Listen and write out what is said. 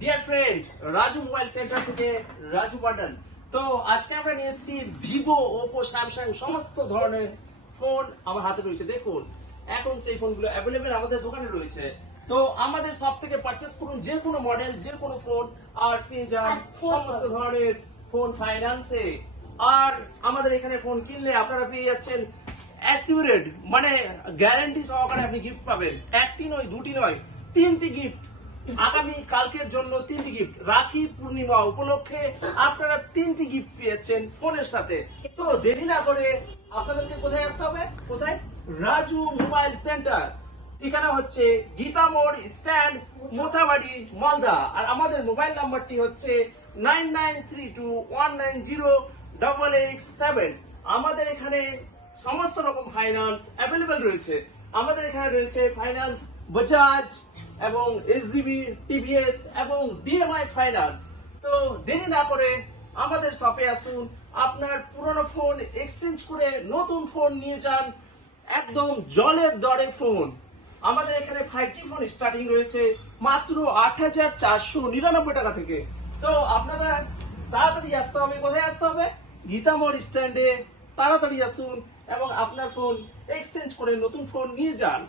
Dear friend, Raju mobile centre থেকে Raju bundle. তো আজকে আমরা নিয়ে এসেছি ভিভো, ওপো, স্যামসাং সমস্ত ধরনের ফোন আমার হাতে রয়েছে। দেখুন এখন সেই ফোনগুলো অ্যাভেলেবেল আমাদের দোকানে রয়েছে। তো আমাদের সব থেকে পারচেস করুন যে কোনো মডেল, যে কোনো ফোন, আর পেয়ে যান সমস্ত ধরনের ফোন ফাইন্যান্সে। আর আমাদের এখানে ফোন কিনলে আপনারা পেয়ে যাচ্ছেন অ্যাসিউরেড, মানে গ্যারান্টি সহকারে আপনি গিফট পাবেন। একটি নয়, দুটি নয়, 3টি গিফট। আগামী কালকের জন্য 3টি গিফট, রাখি পূর্ণিমা উপলক্ষে আপনারা 3টি গিফট পেয়েছেন ফোনের সাথে। তো দেরি না করে আপনাদেরকে কোথায় আসতে হবে? কোথায়? Raju mobile centre. ঠিকানা হচ্ছে গীতা মোড় স্ট্যান্ড, মোথাবাড়ি, মালদা। আর আমাদের মোবাইল নাম্বারটি হচ্ছে 9932190887। আমাদের এখানে সমস্ত রকম ফাইন্যান্স অ্যাভেলেবেল রয়েছে। আমাদের এখানে রয়েছে ফাইন্যান্স বাজাজ এবং এসডিবি, টিভিএস এবং ডিএমআই ফাইন্যান্স। তো দেরি না করে আমাদের শপে আসুন, আপনার পুরনো ফোন এক্সচেঞ্জ করে নতুন ফোন নিয়ে যান, একদম জলের দরে ফোন। আমাদের এখানে 5G ফোন স্টার্টিং রয়েছে মাত্র 8,499 টাকা থেকে। তো আপনারা তাড়াতাড়ি আসতে হবে। কোথায় আসতে হবে? গীতা মোড় স্ট্যান্ডে তাড়াতাড়ি আসুন এবং আপনার ফোন এক্সচেঞ্জ করে নতুন ফোন নিয়ে যান।